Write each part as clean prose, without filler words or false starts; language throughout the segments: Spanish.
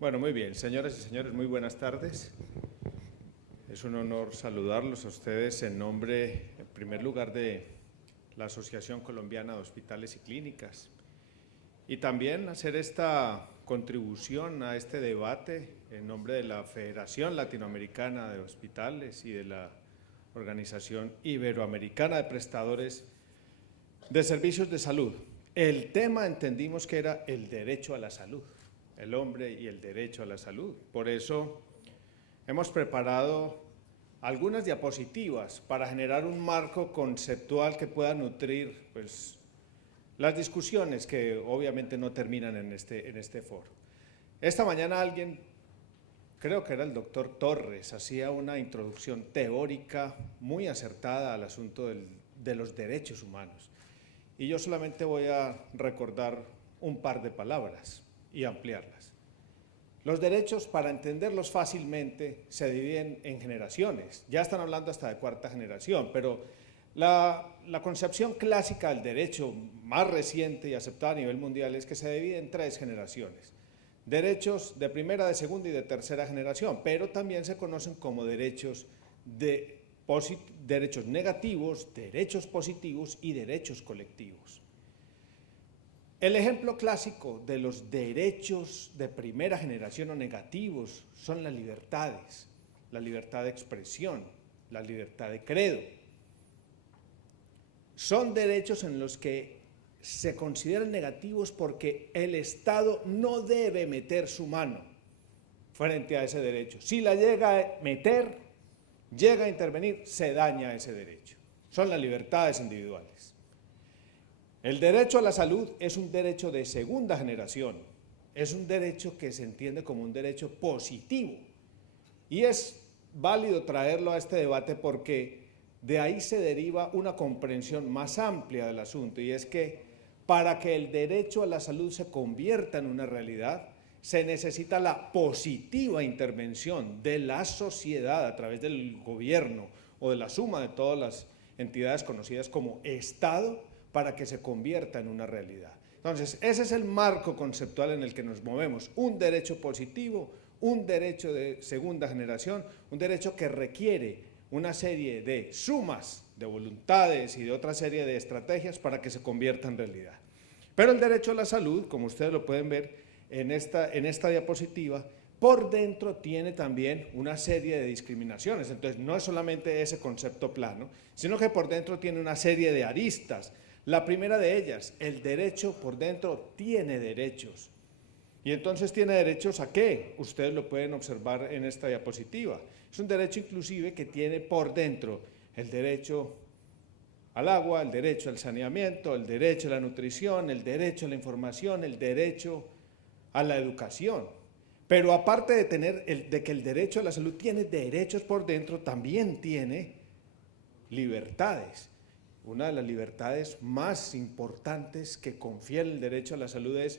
Bueno, muy bien, señoras y señores, muy buenas tardes. Es un honor saludarlos a ustedes en nombre, en primer lugar, de la Asociación Colombiana de Hospitales y Clínicas y también hacer esta contribución a este debate en nombre de la Federación Latinoamericana de Hospitales y de la Organización Iberoamericana de Prestadores de Servicios de Salud. El tema entendimos que era el derecho a la salud, el hombre y el derecho a la salud. Por eso hemos preparado algunas diapositivas para generar un marco conceptual que pueda nutrir las discusiones que obviamente no terminan en este foro. Esta mañana alguien, creo que era el doctor Torres, hacía una introducción teórica muy acertada al asunto de los derechos humanos. Y yo solamente voy a recordar un par de palabras y ampliarlas. Los derechos, para entenderlos fácilmente, se dividen en generaciones. Ya están hablando hasta de cuarta generación, pero la concepción clásica del derecho más reciente y aceptada a nivel mundial es que se divide en tres generaciones. Derechos de primera, de segunda y de tercera generación, pero también se conocen como derechos negativos, derechos positivos y derechos colectivos. El ejemplo clásico de los derechos de primera generación o negativos son las libertades, la libertad de expresión, la libertad de credo. Son derechos en los que se consideran negativos porque el Estado no debe meter su mano frente a ese derecho. Si la llega a meter, llega a intervenir, se daña ese derecho. Son las libertades individuales. El derecho a la salud es un derecho de segunda generación, es un derecho que se entiende como un derecho positivo y es válido traerlo a este debate porque de ahí se deriva una comprensión más amplia del asunto, y es que para que el derecho a la salud se convierta en una realidad se necesita la positiva intervención de la sociedad a través del gobierno o de la suma de todas las entidades conocidas como Estado para que se convierta en una realidad. Entonces, ese es el marco conceptual en el que nos movemos, un derecho positivo, un derecho de segunda generación, un derecho que requiere una serie de sumas de voluntades y de otra serie de estrategias para que se convierta en realidad. Pero el derecho a la salud, como ustedes lo pueden ver en esta diapositiva, por dentro tiene también una serie de discriminaciones. Entonces, no es solamente ese concepto plano, sino que por dentro tiene una serie de aristas. La primera de ellas, el derecho por dentro tiene derechos. Y entonces tiene derechos ¿a qué? Ustedes lo pueden observar en esta diapositiva. Es un derecho inclusive que tiene por dentro el derecho al agua, el derecho al saneamiento, el derecho a la nutrición, el derecho a la información, el derecho a la educación. Pero aparte de que el derecho a la salud tiene derechos por dentro, también tiene libertades. Una de las libertades más importantes que confiere el derecho a la salud es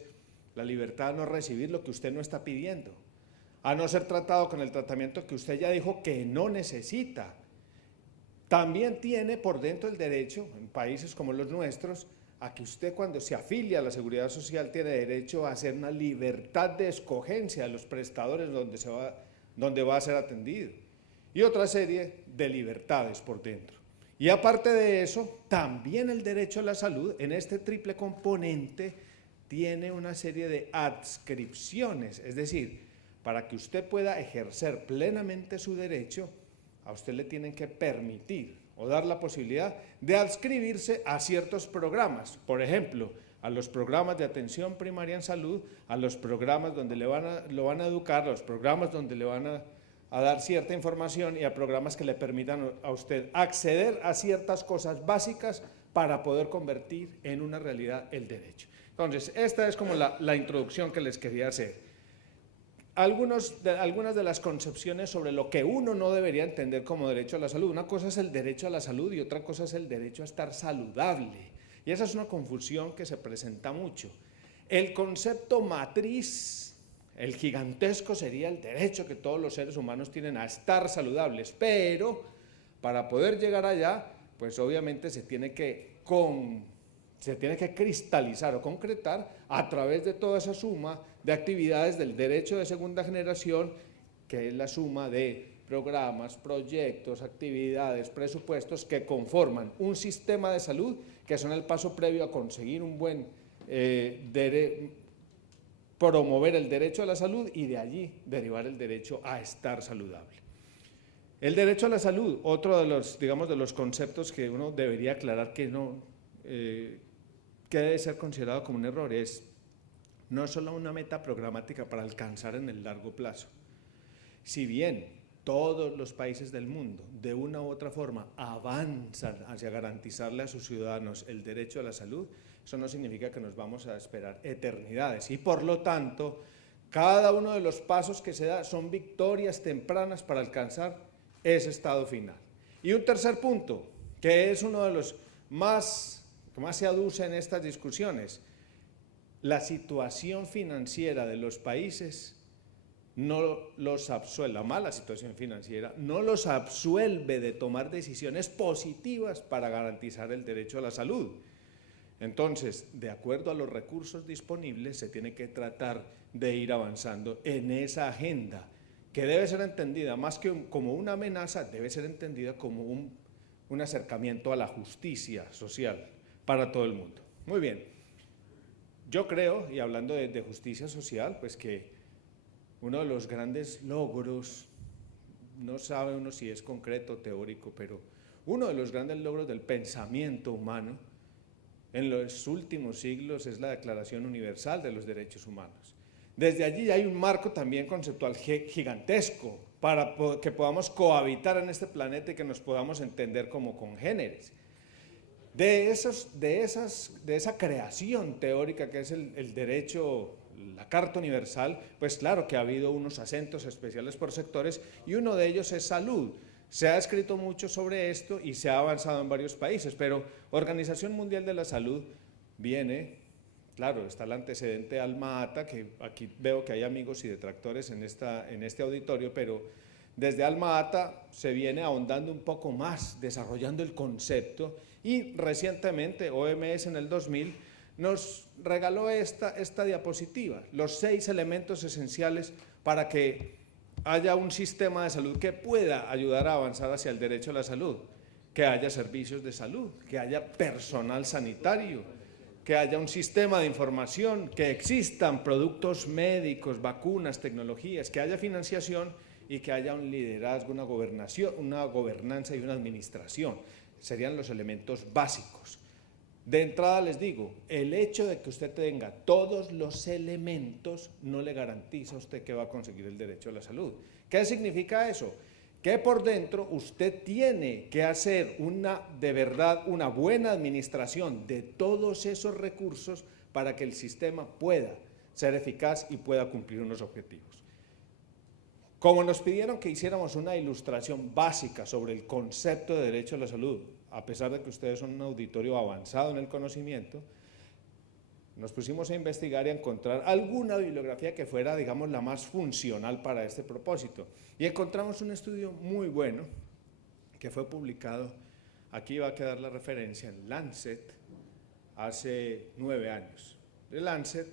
la libertad a no recibir lo que usted no está pidiendo, a no ser tratado con el tratamiento que usted ya dijo que no necesita. También tiene por dentro el derecho, en países como los nuestros, a que usted cuando se afilia a la Seguridad Social tiene derecho a hacer una libertad de escogencia de los prestadores donde va a ser atendido, y otra serie de libertades por dentro. Y aparte de eso, también el derecho a la salud, en este triple componente, tiene una serie de adscripciones, es decir, para que usted pueda ejercer plenamente su derecho, a usted le tienen que permitir o dar la posibilidad de adscribirse a ciertos programas, por ejemplo, a los programas de atención primaria en salud, a los programas donde lo van a educar, a los programas donde le van a dar cierta información y a programas que le permitan a usted acceder a ciertas cosas básicas para poder convertir en una realidad el derecho. Entonces, esta es como la introducción que les quería hacer. Algunas de las concepciones sobre lo que uno no debería entender como derecho a la salud. Una cosa es el derecho a la salud y otra cosa es el derecho a estar saludable. Y esa es una confusión que se presenta mucho. El concepto matriz, el gigantesco, sería el derecho que todos los seres humanos tienen a estar saludables, pero para poder llegar allá, pues obviamente se tiene que se tiene que cristalizar o concretar a través de toda esa suma de actividades del derecho de segunda generación, que es la suma de programas, proyectos, actividades, presupuestos que conforman un sistema de salud, que son el paso previo a conseguir un buen promover el derecho a la salud y de allí derivar el derecho a estar saludable. El derecho a la salud, otro de los, digamos, de los conceptos que uno debería aclarar que no, que debe ser considerado como un error, es no solo una meta programática para alcanzar en el largo plazo. Si bien todos los países del mundo, de una u otra forma, avanzan hacia garantizarle a sus ciudadanos el derecho a la salud, eso no significa que nos vamos a esperar eternidades. Y por lo tanto, cada uno de los pasos que se da son victorias tempranas para alcanzar ese estado final. Y un tercer punto, que es uno de los que más se aduce en estas discusiones, la situación financiera de los países no los absuelve, la mala situación financiera no los absuelve de tomar decisiones positivas para garantizar el derecho a la salud. Entonces, de acuerdo a los recursos disponibles, se tiene que tratar de ir avanzando en esa agenda, que debe ser entendida más que como una amenaza, debe ser entendida como un acercamiento a la justicia social para todo el mundo. Muy bien, yo creo, y hablando de justicia social, pues que uno de los grandes logros, no sabe uno si es concreto o teórico, pero uno de los grandes logros del pensamiento humano en los últimos siglos es la Declaración Universal de los Derechos Humanos. Desde allí hay un marco también conceptual gigantesco para que podamos cohabitar en este planeta y que nos podamos entender como congéneres. De esa creación teórica que es el derecho, la Carta Universal, pues claro que ha habido unos acentos especiales por sectores y uno de ellos es salud. Se ha escrito mucho sobre esto y se ha avanzado en varios países, pero Organización Mundial de la Salud viene, claro, está el antecedente Alma-Ata, que aquí veo que hay amigos y detractores en este auditorio, pero desde Alma-Ata se viene ahondando un poco más, desarrollando el concepto, y recientemente OMS en el 2000 nos regaló esta diapositiva, los 6 elementos esenciales para que haya un sistema de salud que pueda ayudar a avanzar hacia el derecho a la salud, que haya servicios de salud, que haya personal sanitario, que haya un sistema de información, que existan productos médicos, vacunas, tecnologías, que haya financiación y que haya un liderazgo, una gobernanza y una administración. Serían los elementos básicos. De entrada les digo, el hecho de que usted tenga todos los elementos no le garantiza a usted que va a conseguir el derecho a la salud. ¿Qué significa eso? Que por dentro usted tiene que hacer de verdad una buena administración de todos esos recursos para que el sistema pueda ser eficaz y pueda cumplir unos objetivos. Como nos pidieron que hiciéramos una ilustración básica sobre el concepto de derecho a la salud, a pesar de que ustedes son un auditorio avanzado en el conocimiento, nos pusimos a investigar y a encontrar alguna bibliografía que fuera, digamos, la más funcional para este propósito. Y encontramos un estudio muy bueno que fue publicado, aquí va a quedar la referencia, en Lancet, hace 9 años. El Lancet,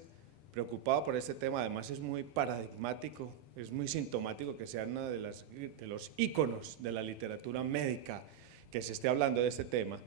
preocupado por este tema, además es muy paradigmático, es muy sintomático que sea uno de los íconos de la literatura médica que se esté hablando de este tema.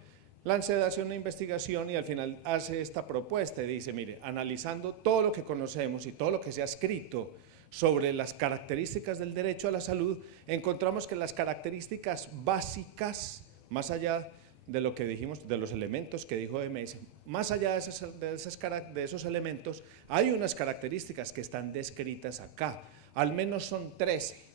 Lancet hace una investigación y al final hace esta propuesta y dice, mire, analizando todo lo que conocemos y todo lo que se ha escrito sobre las características del derecho a la salud, encontramos que las características básicas, más allá de lo que dijimos, de los elementos que dijo OMS, más allá de esos elementos, hay unas características que están descritas acá, al menos son 13.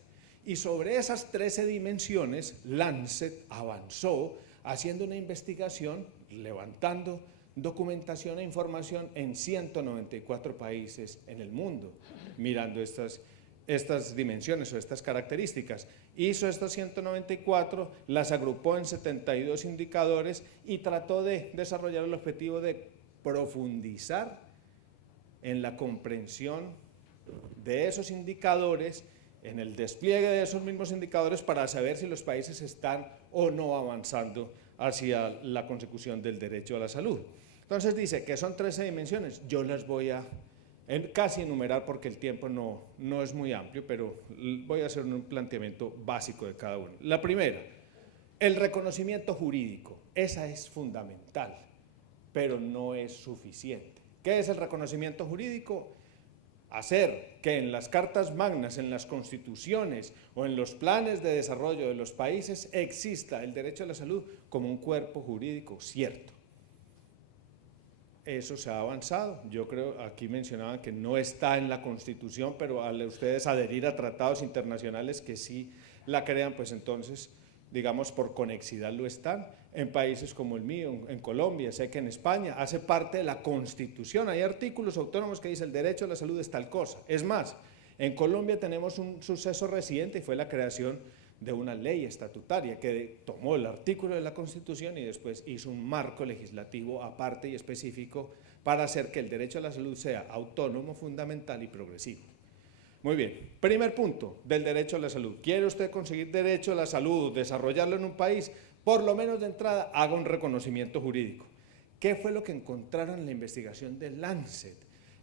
Y sobre esas 13 dimensiones, Lancet avanzó haciendo una investigación, levantando documentación e información en 194 países en el mundo, mirando estas dimensiones o estas características. Hizo estas 194, las agrupó en 72 indicadores y trató de desarrollar el objetivo de profundizar en la comprensión de esos indicadores, en el despliegue de esos mismos indicadores para saber si los países están o no avanzando hacia la consecución del derecho a la salud. Entonces dice que son 13 dimensiones, yo las voy a casi enumerar porque el tiempo no es muy amplio, pero voy a hacer un planteamiento básico de cada uno. La primera, el reconocimiento jurídico, esa es fundamental, pero no es suficiente. ¿Qué es el reconocimiento jurídico? Hacer que en las cartas magnas, en las constituciones o en los planes de desarrollo de los países exista el derecho a la salud como un cuerpo jurídico cierto. Eso se ha avanzado. Yo creo, aquí mencionaban que no está en la Constitución, pero al ustedes adherir a tratados internacionales que sí la crean, pues entonces, digamos, por conexidad lo están. En países como el mío, en Colombia, sé que en España, hace parte de la Constitución. Hay artículos autónomos que dicen el derecho a la salud es tal cosa. Es más, en Colombia tenemos un suceso reciente y fue la creación de una ley estatutaria que tomó el artículo de la Constitución y después hizo un marco legislativo aparte y específico para hacer que el derecho a la salud sea autónomo, fundamental y progresivo. Muy bien, primer punto del derecho a la salud. ¿Quiere usted conseguir derecho a la salud, desarrollarlo en un país? Por lo menos de entrada, haga un reconocimiento jurídico. ¿Qué fue lo que encontraron en la investigación de Lancet?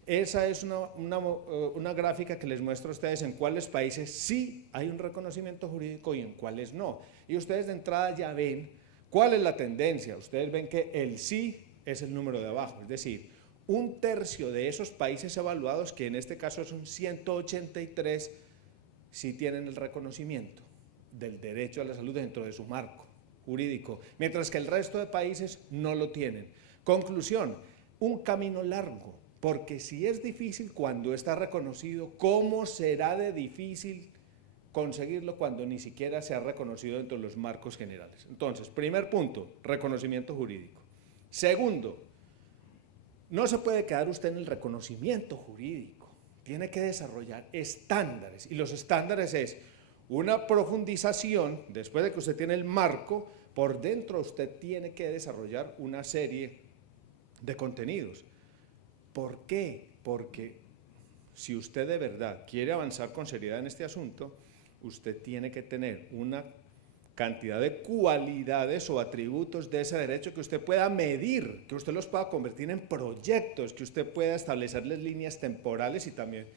Esa es una gráfica que les muestro a ustedes en cuáles países sí hay un reconocimiento jurídico y en cuáles no. Y ustedes de entrada ya ven cuál es la tendencia. Ustedes ven que el sí es el número de abajo, es decir, 1/3 de esos países evaluados, que en este caso son 183, sí tienen el reconocimiento del derecho a la salud dentro de su marco jurídico, mientras que el resto de países no lo tienen. Conclusión, un camino largo, porque si es difícil cuando está reconocido, ¿cómo será de difícil conseguirlo cuando ni siquiera se ha reconocido dentro de los marcos generales? Entonces, primer punto, reconocimiento jurídico. Segundo, no se puede quedar usted en el reconocimiento jurídico, tiene que desarrollar estándares, y los estándares es una profundización. Después de que usted tiene el marco, por dentro usted tiene que desarrollar una serie de contenidos. ¿Por qué? Porque si usted de verdad quiere avanzar con seriedad en este asunto, usted tiene que tener una cantidad de cualidades o atributos de ese derecho que usted pueda medir, que usted los pueda convertir en proyectos, que usted pueda establecerles líneas temporales y también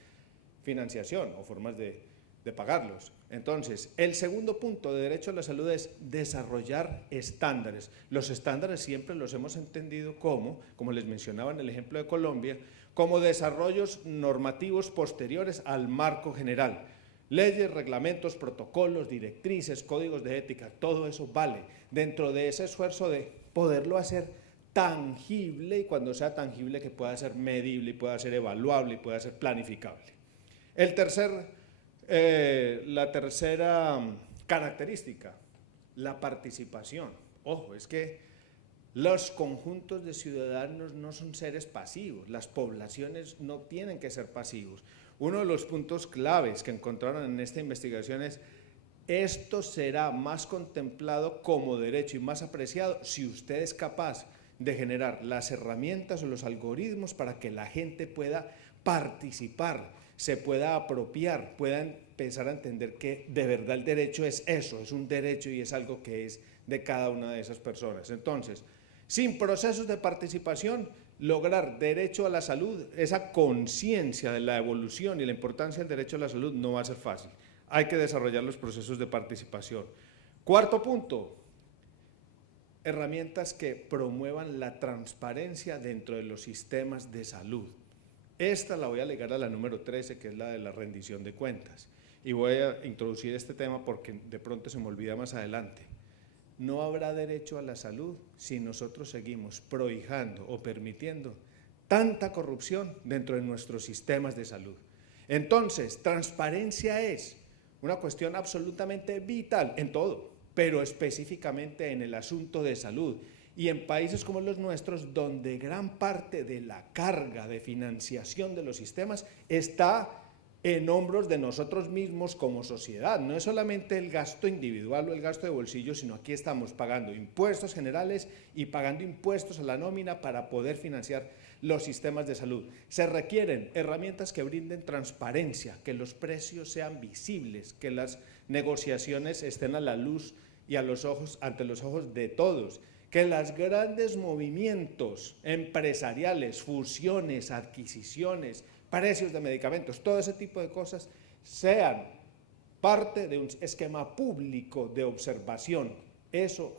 financiación o formas de pagarlos. Entonces, el segundo punto de derecho a la salud es desarrollar estándares. Los estándares siempre los hemos entendido como les mencionaba en el ejemplo de Colombia, como desarrollos normativos posteriores al marco general. Leyes, reglamentos, protocolos, directrices, códigos de ética, todo eso vale dentro de ese esfuerzo de poderlo hacer tangible, y cuando sea tangible que pueda ser medible y pueda ser evaluable y pueda ser planificable. La tercera característica, la participación. Ojo, es que los conjuntos de ciudadanos no son seres pasivos, las poblaciones no tienen que ser pasivos. Uno de los puntos claves que encontraron en esta investigación es: esto será más contemplado como derecho y más apreciado si usted es capaz de generar las herramientas o los algoritmos para que la gente pueda participar, se pueda apropiar, pueda empezar a entender que de verdad el derecho es eso, es un derecho y es algo que es de cada una de esas personas. Entonces, sin procesos de participación, lograr derecho a la salud, esa conciencia de la evolución y la importancia del derecho a la salud no va a ser fácil. Hay que desarrollar los procesos de participación. Cuarto punto, herramientas que promuevan la transparencia dentro de los sistemas de salud. Esta la voy a ligar a la número 13, que es la de la rendición de cuentas. Y voy a introducir este tema porque de pronto se me olvida más adelante. No habrá derecho a la salud si nosotros seguimos prohijando o permitiendo tanta corrupción dentro de nuestros sistemas de salud. Entonces, transparencia es una cuestión absolutamente vital en todo, pero específicamente en el asunto de salud. Y en países como los nuestros, donde gran parte de la carga de financiación de los sistemas está en hombros de nosotros mismos como sociedad. No es solamente el gasto individual o el gasto de bolsillo, sino aquí estamos pagando impuestos generales y pagando impuestos a la nómina para poder financiar los sistemas de salud. Se requieren herramientas que brinden transparencia, que los precios sean visibles, que las negociaciones estén a la luz y ante los ojos de todos, que los grandes movimientos empresariales, fusiones, adquisiciones, precios de medicamentos, todo ese tipo de cosas, sean parte de un esquema público de observación. Eso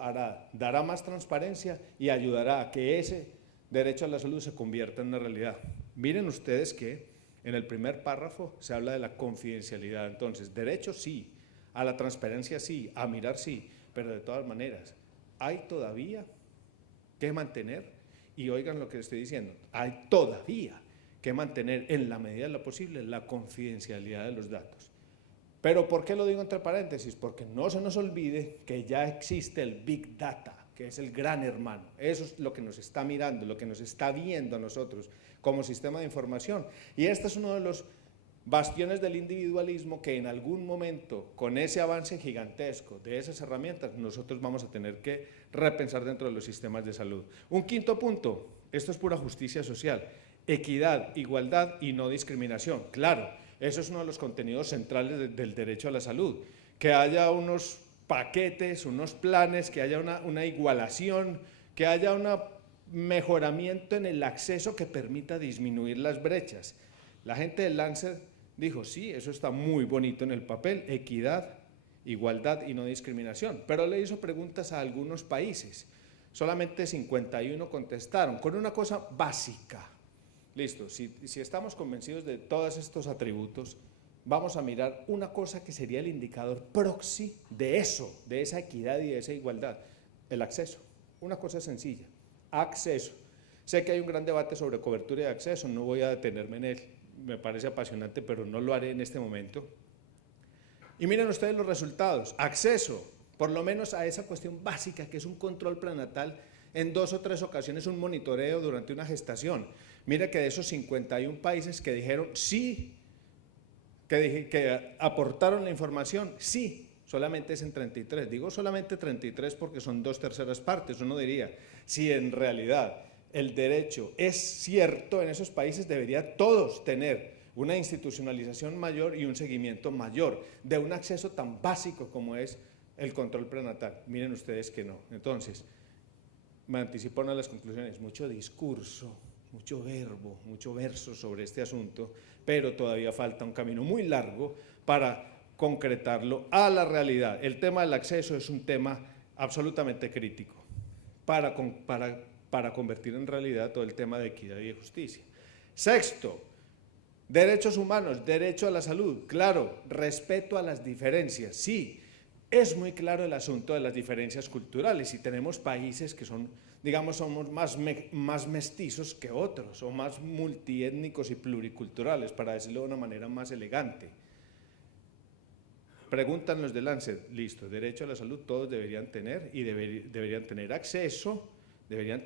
dará más transparencia y ayudará a que ese derecho a la salud se convierta en una realidad. Miren ustedes que en el primer párrafo se habla de la confidencialidad. Entonces, derecho sí, a la transparencia sí, a mirar sí, pero de todas maneras, hay todavía que mantener, y oigan lo que estoy diciendo, hay todavía que mantener en la medida de lo posible la confidencialidad de los datos. Pero ¿por qué lo digo entre paréntesis? Porque no se nos olvide que ya existe el Big Data, que es el gran hermano. Eso es lo que nos está mirando, lo que nos está viendo a nosotros como sistema de información. Y este es uno de los bastiones del individualismo que en algún momento, con ese avance gigantesco de esas herramientas, nosotros vamos a tener que repensar dentro de los sistemas de salud. Un quinto punto, esto es pura justicia social, equidad, igualdad y no discriminación. Claro, eso es uno de los contenidos centrales del derecho a la salud, que haya unos paquetes, unos planes, que haya una igualación, que haya un mejoramiento en el acceso que permita disminuir las brechas. La gente del Lancet dijo, sí, eso está muy bonito en el papel, equidad, igualdad y no discriminación, pero le hizo preguntas a algunos países, solamente 51 contestaron, con una cosa básica. Listo, si estamos convencidos de todos estos atributos, vamos a mirar una cosa que sería el indicador proxy de eso, de esa equidad y de esa igualdad, el acceso. Una cosa sencilla, acceso. Sé que hay un gran debate sobre cobertura de acceso, no voy a detenerme en él, me parece apasionante, pero no lo haré en este momento. Y miren ustedes los resultados, acceso, por lo menos a esa cuestión básica que es un control prenatal, en 2 o 3 ocasiones un monitoreo durante una gestación. Mire que de esos 51 países que dijeron sí, que aportaron la información, sí, solamente es en 33. Digo solamente 33 porque son 2/3 partes. Uno diría, si en realidad el derecho es cierto en esos países, debería todos tener una institucionalización mayor y un seguimiento mayor de un acceso tan básico como es el control prenatal. Miren ustedes que no. Entonces, me anticipo a las conclusiones, mucho discurso, mucho verbo, mucho verso sobre este asunto, pero todavía falta un camino muy largo para concretarlo a la realidad. El tema del acceso es un tema absolutamente crítico para convertir en realidad todo el tema de equidad y de justicia. Sexto, derechos humanos, derecho a la salud, claro, respeto a las diferencias, sí. Es muy claro el asunto de las diferencias culturales y tenemos países que son, digamos, somos más mestizos que otros o más multiétnicos y pluriculturales, para decirlo de una manera más elegante. Preguntan los de Lancet, listo, derecho a la salud todos deberían tener y deberían tener acceso, deberían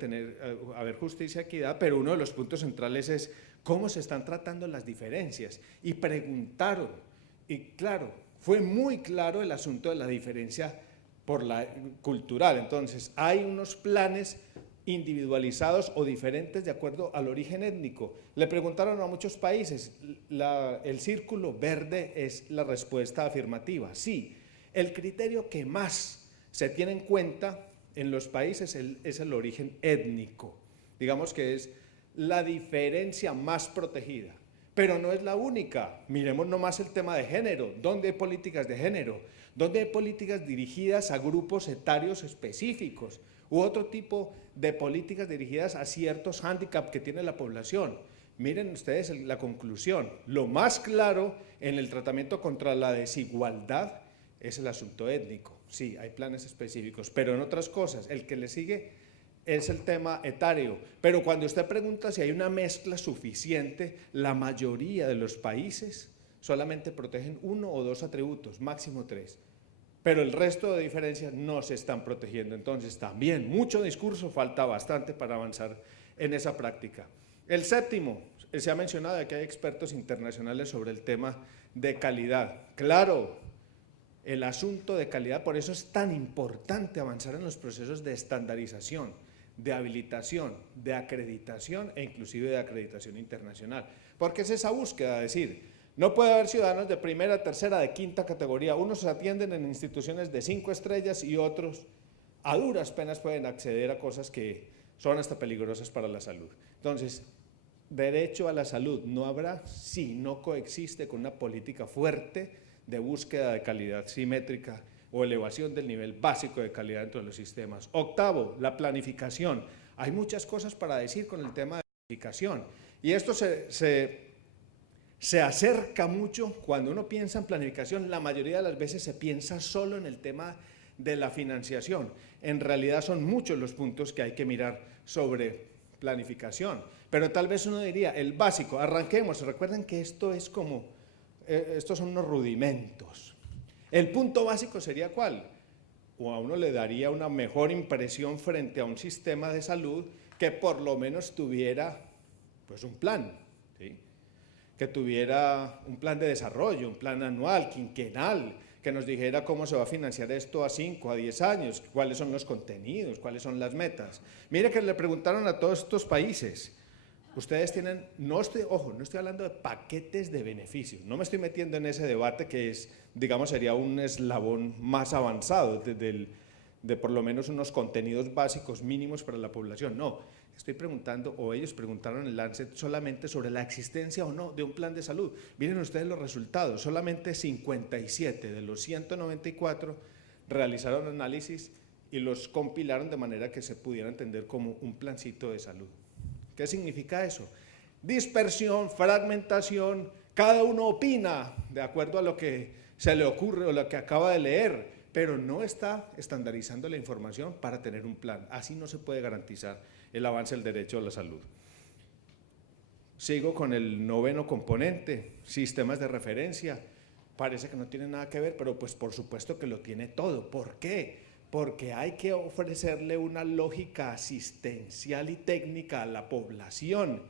haber justicia, equidad, pero uno de los puntos centrales es cómo se están tratando las diferencias. Y preguntaron, y claro, fue muy claro el asunto de la diferencia por la cultural. Entonces, hay unos planes individualizados o diferentes de acuerdo al origen étnico. Le preguntaron a muchos países, el círculo verde es la respuesta afirmativa. Sí, el criterio que más se tiene en cuenta en los países es el origen étnico. Digamos que es la diferencia más protegida. Pero no es la única. Miremos nomás el tema de género. ¿Dónde hay políticas de género? ¿Dónde hay políticas dirigidas a grupos etarios específicos? U otro tipo de políticas dirigidas a ciertos hándicaps que tiene la población. Miren ustedes la conclusión. Lo más claro en el tratamiento contra la desigualdad es el asunto étnico. Sí, hay planes específicos, pero en otras cosas, el que le sigue es el tema etario, pero cuando usted pregunta si hay una mezcla suficiente, la mayoría de los países solamente protegen 1 o 2 atributos, máximo 3, pero el resto de diferencias no se están protegiendo. Entonces también mucho discurso, falta bastante para avanzar en esa práctica. El séptimo, se ha mencionado que hay expertos internacionales sobre el tema de calidad. Claro, el asunto de calidad, por eso es tan importante avanzar en los procesos de estandarización, de habilitación, de acreditación e inclusive de acreditación internacional. Porque es esa búsqueda, es decir, no puede haber ciudadanos de primera, tercera, de quinta categoría. Unos se atienden en instituciones de 5 estrellas y otros a duras penas pueden acceder a cosas que son hasta peligrosas para la salud. Entonces, derecho a la salud no habrá si no coexiste con una política fuerte de búsqueda de calidad simétrica o elevación del nivel básico de calidad dentro de los sistemas. Octavo, la planificación. Hay muchas cosas para decir con el tema de planificación y esto se acerca mucho cuando uno piensa en planificación. La mayoría de las veces se piensa solo en el tema de la financiación. En realidad son muchos los puntos que hay que mirar sobre planificación, pero tal vez uno diría, el básico, arranquemos, recuerden que esto es como, estos son unos rudimentos. El punto básico sería ¿cuál? O a uno le daría una mejor impresión frente a un sistema de salud que por lo menos tuviera pues un plan, ¿sí? Que tuviera un plan de desarrollo, un plan anual, quinquenal, que nos dijera cómo se va a financiar esto a 5, a 10 años, cuáles son los contenidos, cuáles son las metas. Mire que le preguntaron a todos estos países, ustedes tienen, no estoy hablando de paquetes de beneficios, no me estoy metiendo en ese debate que es, digamos, sería un eslabón más avanzado de por lo menos unos contenidos básicos mínimos para la población, no. Estoy preguntando, o ellos preguntaron en el Lancet solamente sobre la existencia o no de un plan de salud. Miren ustedes los resultados, solamente 57 de los 194 realizaron análisis y los compilaron de manera que se pudiera entender como un plancito de salud. ¿Qué significa eso? Dispersión, fragmentación, cada uno opina de acuerdo a lo que se le ocurre o lo que acaba de leer, pero no está estandarizando la información para tener un plan. Así no se puede garantizar el avance del derecho a la salud. Sigo con el noveno componente, sistemas de referencia. Parece que no tiene nada que ver, pero pues por supuesto que lo tiene todo. ¿Por qué? Porque hay que ofrecerle una lógica asistencial y técnica a la población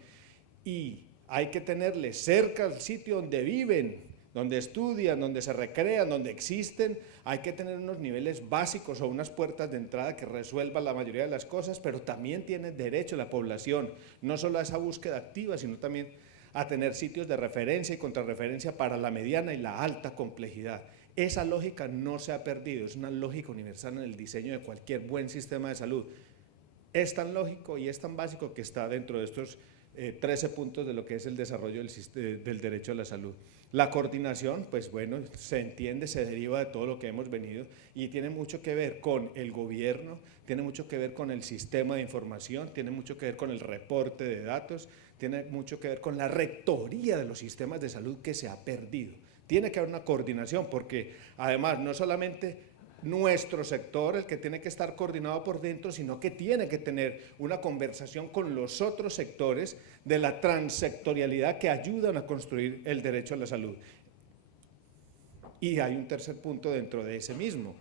y hay que tenerle cerca al sitio donde viven, donde estudian, donde se recrean, donde existen. Hay que tener unos niveles básicos o unas puertas de entrada que resuelvan la mayoría de las cosas, pero también tiene derecho la población, no solo a esa búsqueda activa, sino también a tener sitios de referencia y contrarreferencia para la mediana y la alta complejidad. Esa lógica no se ha perdido, es una lógica universal en el diseño de cualquier buen sistema de salud. Es tan lógico y es tan básico que está dentro de estos 13 puntos de lo que es el desarrollo del derecho a la salud. La coordinación, pues bueno, se entiende, se deriva de todo lo que hemos venido y tiene mucho que ver con el gobierno, tiene mucho que ver con el sistema de información, tiene mucho que ver con el reporte de datos, tiene mucho que ver con la rectoría de los sistemas de salud que se ha perdido. Tiene que haber una coordinación porque además no solamente nuestro sector el que tiene que estar coordinado por dentro, sino que tiene que tener una conversación con los otros sectores de la transectorialidad que ayudan a construir el derecho a la salud. Y hay un tercer punto dentro de ese mismo,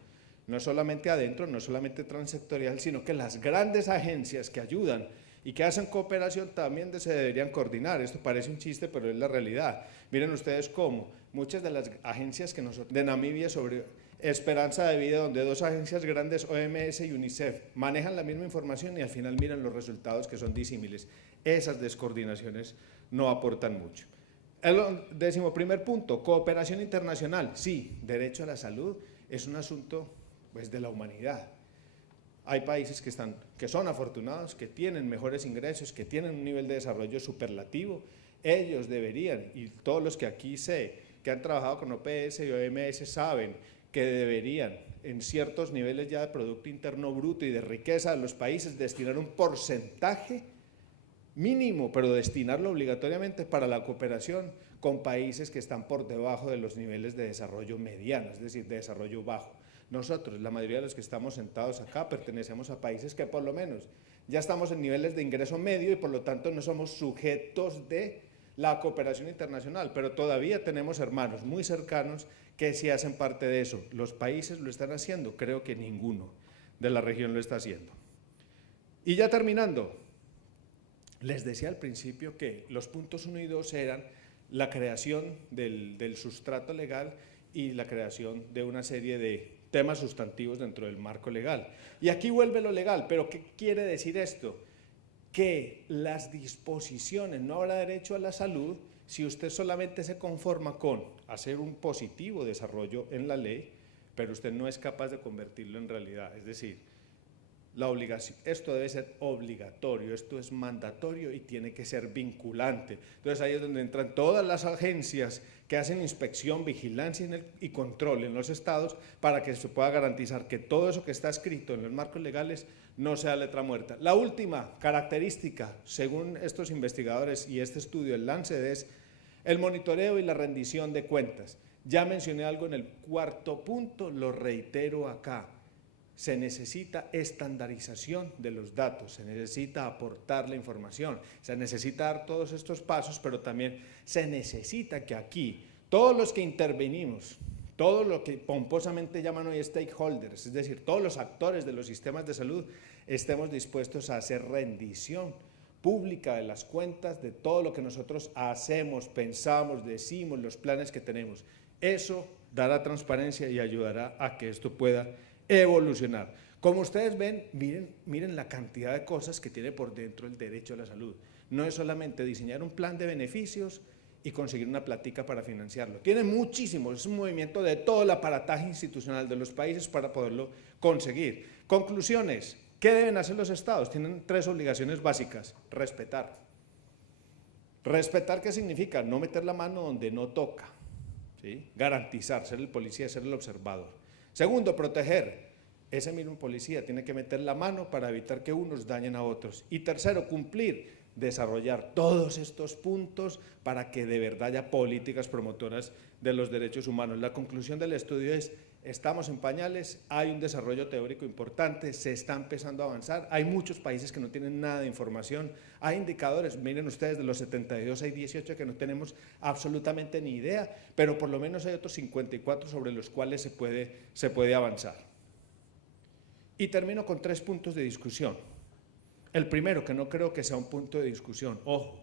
no solamente adentro, no solamente transectorial, sino que las grandes agencias que ayudan y que hacen cooperación también se deberían coordinar. Esto parece un chiste, pero es la realidad. Miren ustedes cómo muchas de las agencias que nosotros de Namibia sobre esperanza de vida, donde dos agencias grandes, OMS y UNICEF, manejan la misma información y al final miran los resultados que son disímiles. Esas descoordinaciones no aportan mucho. El 11º punto, cooperación internacional. Sí, derecho a la salud es un asunto pues, de la humanidad. Hay países que son afortunados, que tienen mejores ingresos, que tienen un nivel de desarrollo superlativo. Ellos deberían, y todos los que aquí sé, que han trabajado con OPS y OMS saben que deberían, en ciertos niveles ya de Producto Interno Bruto y de riqueza de los países, destinar un porcentaje mínimo, pero destinarlo obligatoriamente para la cooperación con países que están por debajo de los niveles de desarrollo mediano, es decir, de desarrollo bajo. Nosotros, la mayoría de los que estamos sentados acá, pertenecemos a países que por lo menos ya estamos en niveles de ingreso medio y por lo tanto no somos sujetos de la cooperación internacional, pero todavía tenemos hermanos muy cercanos que sí hacen parte de eso. ¿Los países lo están haciendo? Creo que ninguno de la región lo está haciendo. Y ya terminando, les decía al principio que los puntos 1 y 2 eran la creación del sustrato legal y la creación de una serie de temas sustantivos dentro del marco legal. Y aquí vuelve lo legal, pero ¿qué quiere decir esto? Que las disposiciones, no habrá derecho a la salud si usted solamente se conforma con hacer un positivo desarrollo en la ley, pero usted no es capaz de convertirlo en realidad. Es decir, esto debe ser obligatorio, esto es mandatorio y tiene que ser vinculante. Entonces ahí es donde entran todas las agencias que hacen inspección, vigilancia y control en los estados para que se pueda garantizar que todo eso que está escrito en los marcos legales no sea letra muerta. La última característica, según estos investigadores y este estudio del Lancet, es el monitoreo y la rendición de cuentas. Ya mencioné algo en el cuarto punto, lo reitero acá. Se necesita estandarización de los datos, se necesita aportar la información, se necesita dar todos estos pasos, pero también se necesita que aquí todos los que intervenimos, todo lo que pomposamente llaman hoy stakeholders, es decir, todos los actores de los sistemas de salud, estemos dispuestos a hacer rendición pública de las cuentas, de todo lo que nosotros hacemos, pensamos, decimos, los planes que tenemos. Eso dará transparencia y ayudará a que esto pueda evolucionar. Como ustedes ven, miren la cantidad de cosas que tiene por dentro el derecho a la salud. No es solamente diseñar un plan de beneficios y conseguir una platica para financiarlo. Tiene muchísimo, es un movimiento de todo el aparataje institucional de los países para poderlo conseguir. Conclusiones, ¿qué deben hacer los estados? Tienen 3 obligaciones básicas. Respetar. ¿Respetar qué significa? No meter la mano donde no toca, ¿sí? Garantizar, ser el policía, ser el observador. Segundo, proteger. Ese mismo policía tiene que meter la mano para evitar que unos dañen a otros. Y tercero, cumplir, desarrollar todos estos puntos para que de verdad haya políticas promotoras de los derechos humanos. La conclusión del estudio es, estamos en pañales, hay un desarrollo teórico importante, se está empezando a avanzar, hay muchos países que no tienen nada de información, hay indicadores, miren ustedes, de los 72 hay 18 que no tenemos absolutamente ni idea, pero por lo menos hay otros 54 sobre los cuales se puede avanzar. Y termino con 3 puntos de discusión. El primero, que no creo que sea un punto de discusión, ojo,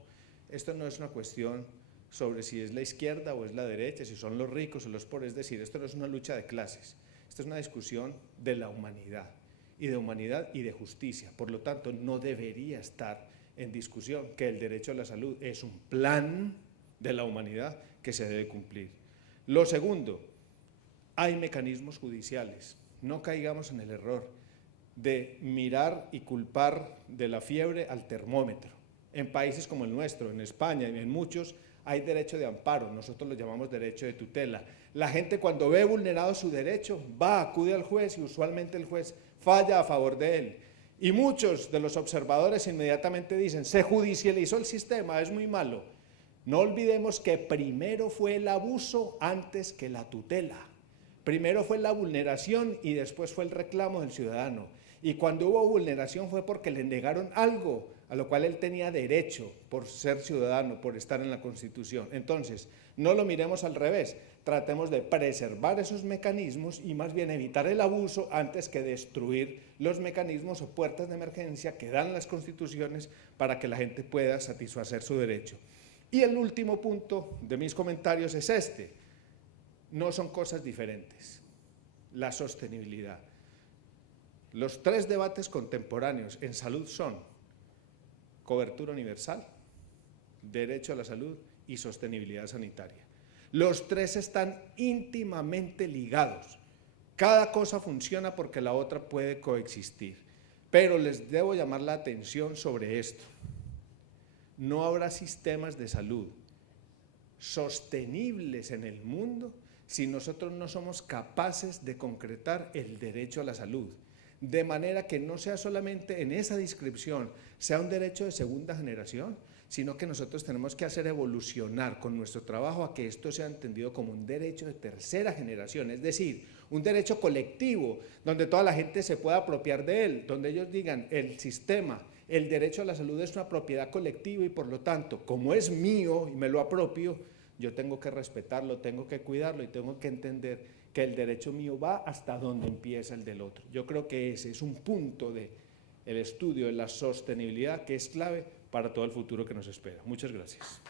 esto no es una cuestión sobre si es la izquierda o es la derecha, si son los ricos o los pobres, es decir, esto no es una lucha de clases, esto es una discusión de la humanidad y de justicia, por lo tanto no debería estar en discusión que el derecho a la salud es un plan de la humanidad que se debe cumplir. Lo segundo, hay mecanismos judiciales, no caigamos en el error de mirar y culpar de la fiebre al termómetro. En países como el nuestro, en España y en muchos, hay derecho de amparo, nosotros lo llamamos derecho de tutela. La gente cuando ve vulnerado su derecho, acude al juez y usualmente el juez falla a favor de él. Y muchos de los observadores inmediatamente dicen, se judicializó el sistema, es muy malo. No olvidemos que primero fue el abuso antes que la tutela. Primero fue la vulneración y después fue el reclamo del ciudadano. Y cuando hubo vulneración fue porque le negaron algo a lo cual él tenía derecho por ser ciudadano, por estar en la Constitución. Entonces, no lo miremos al revés, tratemos de preservar esos mecanismos y más bien evitar el abuso antes que destruir los mecanismos o puertas de emergencia que dan las constituciones para que la gente pueda satisfacer su derecho. Y el último punto de mis comentarios es este, no son cosas diferentes, la sostenibilidad. Los 3 debates contemporáneos en salud son cobertura universal, derecho a la salud y sostenibilidad sanitaria. Los 3 están íntimamente ligados. Cada cosa funciona porque la otra puede coexistir. Pero les debo llamar la atención sobre esto. No habrá sistemas de salud sostenibles en el mundo si nosotros no somos capaces de concretar el derecho a la salud. De manera que no sea solamente en esa descripción, sea un derecho de segunda generación, sino que nosotros tenemos que hacer evolucionar con nuestro trabajo a que esto sea entendido como un derecho de tercera generación, es decir, un derecho colectivo, donde toda la gente se pueda apropiar de él, donde ellos digan, el sistema, el derecho a la salud es una propiedad colectiva y por lo tanto, como es mío y me lo apropio, yo tengo que respetarlo, tengo que cuidarlo y tengo que entender que el derecho mío va hasta donde empieza el del otro. Yo creo que ese es un punto del estudio de la sostenibilidad que es clave para todo el futuro que nos espera. Muchas gracias.